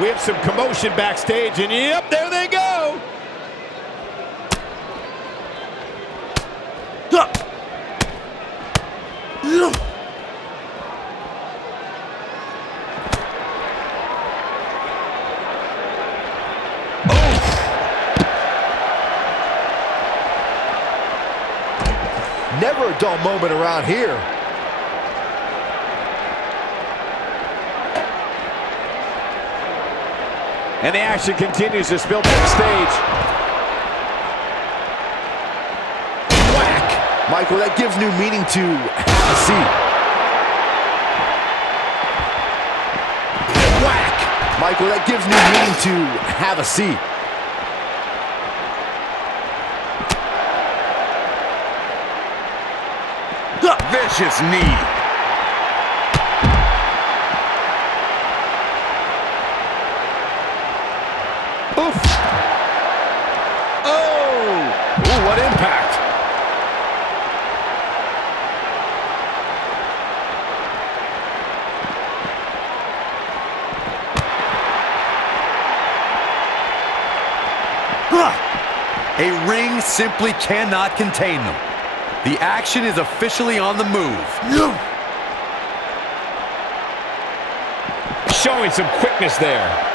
We have some commotion backstage, and yep, there they go. Never a dull moment around here. And the action continues to spill backstage. Whack! Michael, that gives new meaning to have a seat. Whack! Michael, that gives new meaning to have a seat. Vicious knee. Oof. Oh! Ooh, what impact. A ring simply cannot contain them. The action is officially on the move. Showing some quickness there.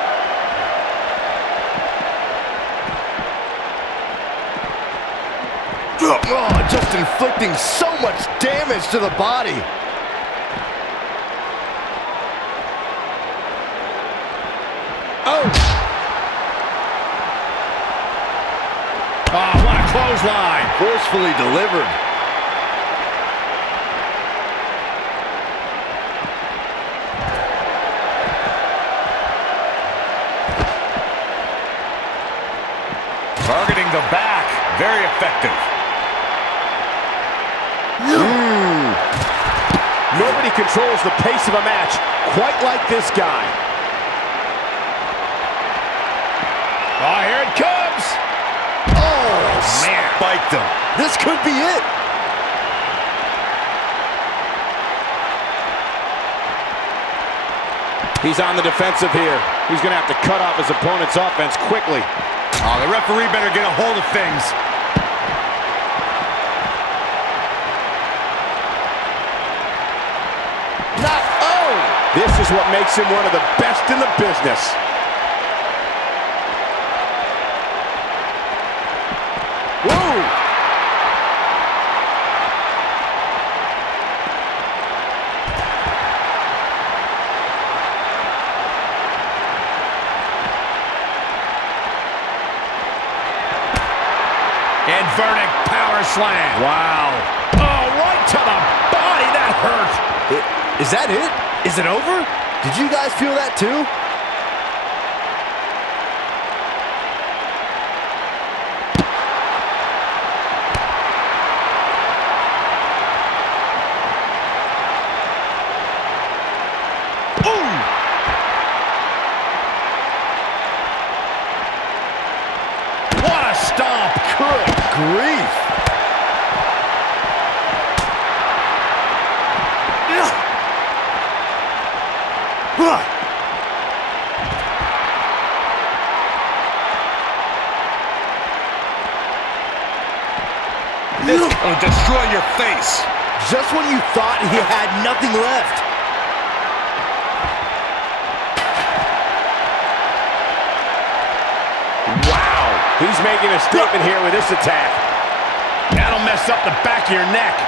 Oh, just inflicting so much damage to the body. Oh! Oh, what a clothesline. Forcefully delivered. Targeting the back. Very effective. Nobody controls the pace of a match quite like this guy. Oh, here it comes. Oh, Man, spiked him. this could be it. He's on the defensive here. He's going to have to cut off his opponent's offense quickly. Oh, the referee better get a hold of things. This is what makes him one of the best in the business. Whoa! Inverted power slam. Wow. Oh, right to the body. That hurt. Is that it? Is it over? Did you guys feel that too? What a stomp. Good grief. This will destroy your face. Just when you thought he had nothing left. Wow. He's making a statement here with this attack. That'll mess up the back of your neck.